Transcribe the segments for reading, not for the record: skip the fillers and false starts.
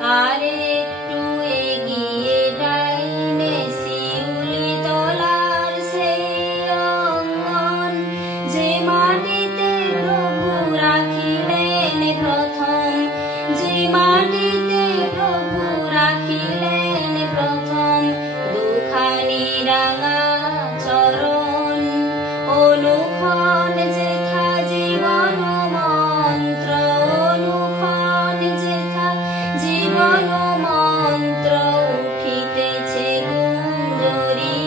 আর একটু এগিয়ে ডাইনে শিউলি তলার সেই অঙ্গন, যে মাটিতে প্রভু রাখিলেন প্রথম, যে মাটিতে প্রভু রাখিলেন প্রথম দুখানি রাঙা চরণ। অনুক্ষণ যেথা জীবন মন্ত্র, অনুক্ষণ যেথা জীবন মন্ত্র উঠিতেছে গুঞ্জরি।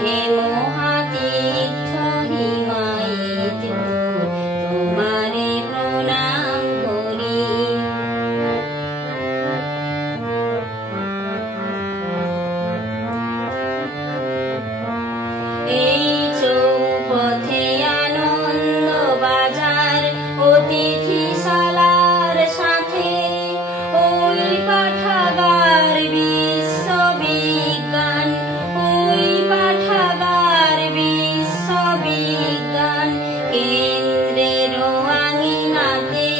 হে মহাতীর্থ হিমায়িতপুর, তোমারে প্রণাম করি। এই চৌপথে আনন্দ বাজার, অতিথিশালার সাথে ওই পাঠাগার বিশ্ববিজ্ঞান, ওই পাঠাগার বিশ্ববিজ্ঞান কেন্দ্রের আঙিনাতে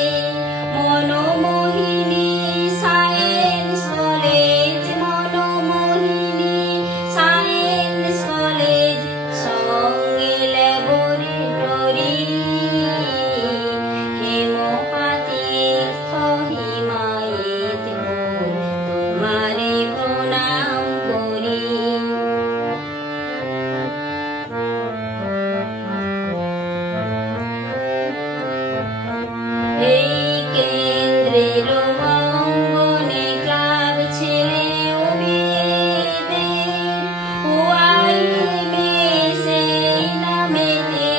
মনোমোহিনী সায়েন্স কলেজ, মনোমোহিনী সায়েন্স কলেজ সঙ্গে ল্যাবরেটরি। হে মহাতীর্থ হিমায়িতপুর, তোমারে প্রণাম করি। এই কেন্দ্রের অঙ্গনে ক্লাব ছেলে ও মেয়েদের, ওআইএমএস এই নামেতে,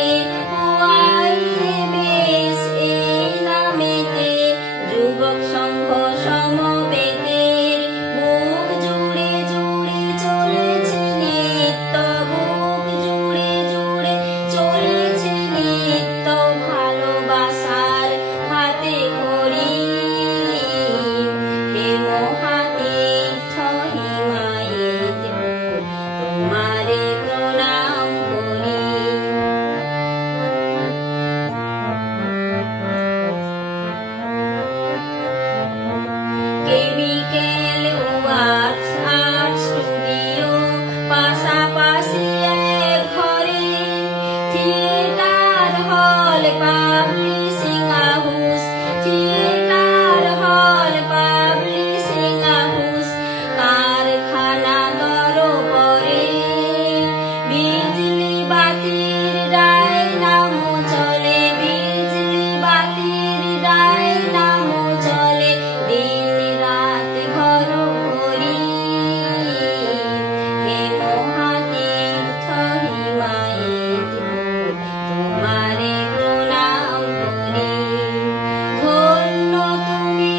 ওআইএমএস এই নামেতে যুবক সংঘ সমবেতের বুক জুড়ে জুড়ে চলেছে নিত্য, বুক জুড়ে জুড়ে চলেছে নিত্য ভালোবাসার হাতে খড়ি। হে মহাতীর্থ হিমায়িতপুর, তোমারে প্রণাম করি। কেমিক্যাল ওয়ার্কস আর্ট স্টুডিও পাশাপাশি এক ঘরে, থিয়েটার হল পাবলিশিং হাউস, থিয়েটার হল পাবলিশিং হাউস কারখানা দরপরে। বিজলি বাতির ডায়নামো চলে, বিজলি বাতির ডায়নামো চলে দিন রাত ঘর ঘড়ি। হে মহাতীর্থ হিমায়িতপুর, তোমারে প্রণাম করি। ধন্য তুমি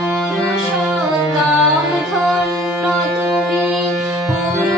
পুরুষোত্তম, ধন্য তুমি পুরুষোত্তম।